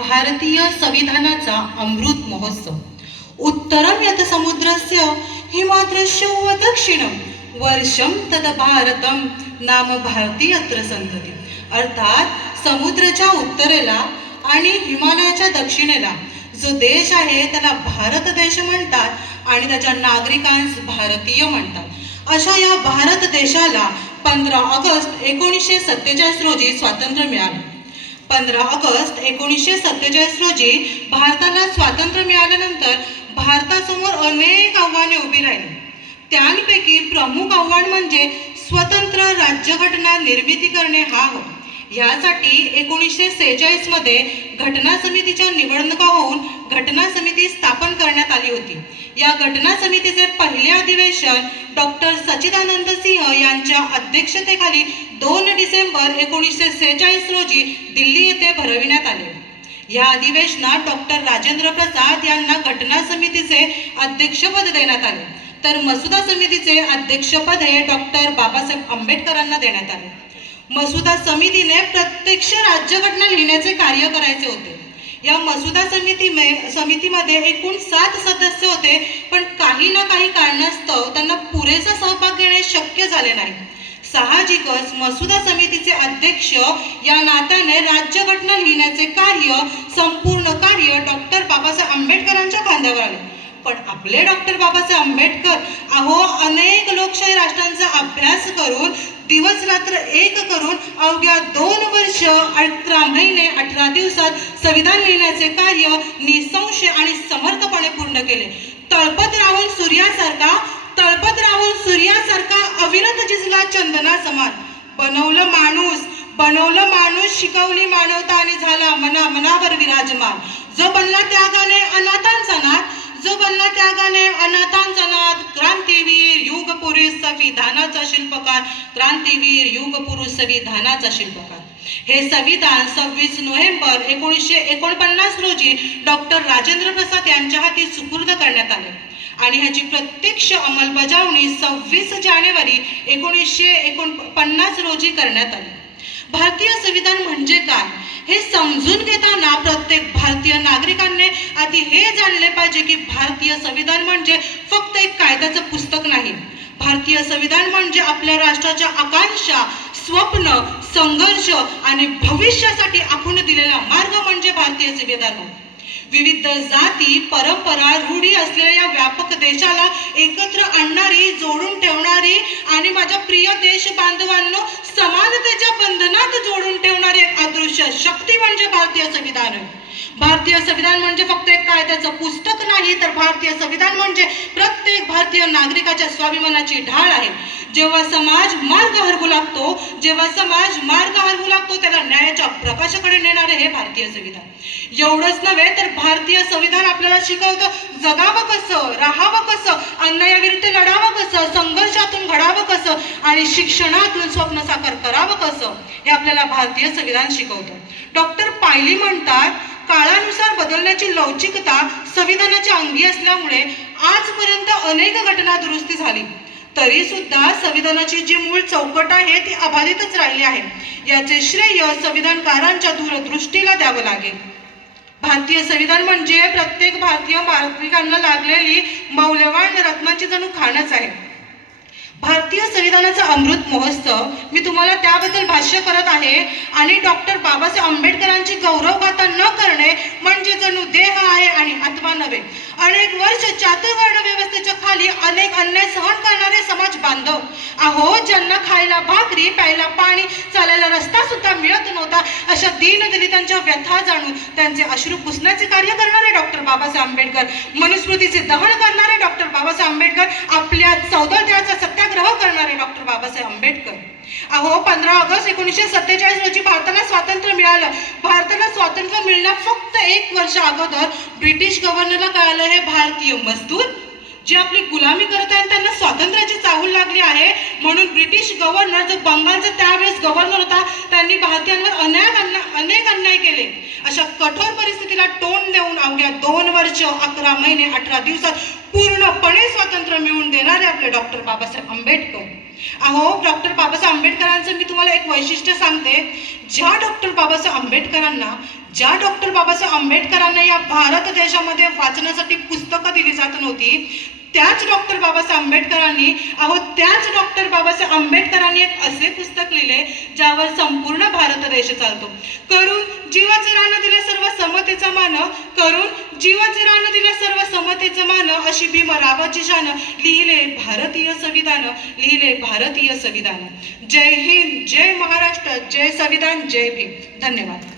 भारतीय संविधानाचा अमृत महोत्सव। उत्तरम यत समुद्रस्य हिमाद्रश्य व दक्षिणम वर्षम तद भारतम नाम भारती अत्र संतती। अर्थात समुद्राच्या उत्तरेला आणि हिमालयाच्या दक्षिणेला जो देश आहे त्याला भारत देश म्हणतात आणि त्याच्या नागरिकांस भारतीय म्हणतात। अशा या भारत देशाला 15 ऑगस्ट 1947 रोजी स्वातंत्र्य मिळाले। 15 ऑगस्ट 1947 रोजी भारताला स्वातंत्र्य मिळाल्यानंतर भारतासमोर अनेक आव्हाने उभी राहिली। त्यांपैकी प्रमुख आव्हान म्हणजे स्वतंत्र राज्यघटना निर्मिती करणे हा होता। यासाठी 1946 मध्ये घटना समितीच्या निवडणुका होऊन घटना समिती स्थापन करण्यात आली होती। या घटना समितीचे पहिले अधिवेशन डॉक्टर सच्चिदानंद सिंह यांच्या अध्यक्षतेखाली 2 डिसेंबर 1946 रोजी दिल्ली येथे भरविण्यात आले। या अधिवेशनात डॉक्टर राजेंद्र प्रसाद यांना घटना समितीचे अध्यक्षपद देण्यात आले, तर मसुदा समितीचे अध्यक्षपद हे डॉक्टर बाबासाहेब आंबेडकरांना देण्यात आले। मसुदा समितीने प्रत्यक्ष राज्यघटना लिहिण्याचे कार्य करायचे होते। या मसुदा समितीमध्ये एकूण 7 सदस्य होते, पण काही ना काही कारणास्तव त्यांना पुरेसा सहभाग घेणे शक्य झाले नाही। साहजिकच मसुदा समितीचे अध्यक्ष या नात्याने राज्यघटना लिहिण्याचे संपूर्ण कार्य डॉक्टर बाबासाहेब आंबेडकरांच्या खांद्यावर आले। पण आपले डॉक्टर बाबासाहेब आंबेडकर अनेक लोकशाही राष्ट्रांचा अभ्यास करून दिवस रात्र एक करून अवघ्या 2 वर्ष 18 महिने 18 दिवसात संविधान लिहिण्याचे कार्य निसंशय आणि समर्थपणे पूर्ण केले। तळपत राहून सूर्यासारखा अविरत जिजला चंदना समान। बनवलं माणूस शिकवली मानवता आणि झाला मनावर विराजमान। जो बनला त्यागाने अनाथांचा नाथ क्रांतीवीर युगपुरुष संविधानाचा शिल्पकार। हे संविधान 26 नोव्हेंबर 1949 रोजी डॉक्टर राजेंद्र प्रसाद यांच्या हाती सुपूर्द करण्यात आले आणि ह्याची प्रत्यक्ष अंमलबजावणी 26 जानेवारी 1949 रोजी करण्यात आली। भारतीय संविधान म्हणजे काय हे समजून घेताना प्रत्येक भारतीय नागरिकांनी आधी हे जाणले पाहिजे की भारतीय संविधान म्हणजे फक्त एक कायद्याचं पुस्तक नाही। भारतीय संविधान म्हणजे आपल्या राष्ट्राच्या आकांक्षा, स्वप्न, संघर्ष आणि भविष्यासाठी आखून दिलेला मार्ग म्हणजे भारतीय संविधान। विविध जाती, परंपरा, रूढी असलेल्या व्यापक देशाला एकत्र आणणारी, जोडून ठेवणारी आणि माझ्या प्रिय देश बांधवांनो समानतेच्या बंधनात जोडून ठेवणारी एक अदृश्य शक्ती म्हणजे भारतीय संविधान। भारतीय संविधान म्हणजे फक्त एक कायद्याचं पुस्तक नाही, तर भारतीय संविधान म्हणजे प्रत्येक भारतीय नागरिकाच्या स्वाभिमानाची ढाल आहे। जेव्हा समाज मार्ग हरवू लागतो त्याला न्यायाच्या प्रकाशाकडे नेणारे हे भारतीय संविधान। एवढंच नव्हे तर भारतीय संविधान आपल्याला शिकवतं जगावं कसं, राहावं कसं, अन्यायाविरुद्ध लढावं कसं, संघर्षातून घडावं कसं आणि शिक्षणातून स्वप्न साकार करावं कसं हे आपल्याला भारतीय संविधान शिकवतं। डॉक्टर पायली म्हणतात, काळानुसार बदलण्याची लवचिकता संविधानाच्या अंगी असल्यामुळे आजपर्यंत अनेक घटना दुरुस्ती झाली, तरी सुद्धा संविधानाची जी मूळ चौकट आहे ती अबाधितच राहिली आहे। याचे श्रेय संविधानकारांच्या दूरदृष्टीला द्यावं लागेल। भारतीय संविधान म्हणजे प्रत्येक भारतीय नागरिकांना लागलेली मौल्यवान रत्नांची जणू खाणच आहे। भारतीय संविधानाचा अमृत महोत्सव मी तुम्हाला त्याबद्दल भाष्य करत आहे आणि डॉक्टर बाबासाहेब आंबेडकरांची गौरवगाथा न करणे म्हणजे जणू देह आहे आणि आत्मा नव्हे। अनेक वर्ष चातुर्वर्ण व्यवस्थेच्या खाली अनेक अन्याय सहन करणारे समाज बांधव ज्यांना खायला भाकरी, प्यायला पाणी, चालायला रस्ता सुद्धा मिळत नव्हता, अशा दीनदलितांच्या व्यथा जाणून त्यांचे अश्रू पुसण्याचे कार्य करणारे डॉक्टर बाबासाहेब आंबेडकर, मनुस्मृतीचे दहन करणारे डॉक्टर बाबासाहेब आंबेडकर, आपल्या 14 दिनाचा सत्याग्रह करणारे डॉक्टर बाबासाहेब आंबेडकर। 15 ऑगस्ट 1947 रोजी भारताला स्वातंत्र्य मिळालं। भारताला स्वातंत्र्य मिळण्या फक्त 1 वर्ष अगोदर ब्रिटिश गव्हर्नरला कळालं हे भारतीय मजदूर जे आपली गुलामी करत आहेत त्यांना स्वातंत्र्याची चाहूल लागली आहे, म्हणून ब्रिटिश गव्हर्नर जो बंगालचा त्यावेळेस गव्हर्नर होता त्यांनी भारतीयांवर अनेक अन्याय केले। अशा कठोर परिस्थितीला तोंड देऊन अवघ्या 2 वर्ष 11 महिने 18 दिवसात पूर्णपणे स्वातंत्र्य मिळवून देणारे आपले डॉक्टर बाबासाहेब आंबेडकर अहो, डॉक्टर बाबासाहेब आंबेडकरांचं मी तुम्हाला एक वैशिष्ट्य सांगते. ज्या डॉक्टर बाबासाहेब आंबेडकरांना या भारत देशामध्ये वाचण्यासाठी पुस्तकं दिली जात नव्हती, त्याच डॉक्टर बाबासाहेब आंबेडकरांनी एक असे पुस्तक लिहिले ज्यावर संपूर्ण भारत देश चालतो. करून जीवाचे रान दिले सर्व समतेचा मान, करून जीवाचे रान दिले सर्व समतेचं मान, अशी भीमरावाची शान, लिहिले भारतीय संविधान. जय हिंद, जय महाराष्ट्र, जय संविधान, जय भीम. धन्यवाद.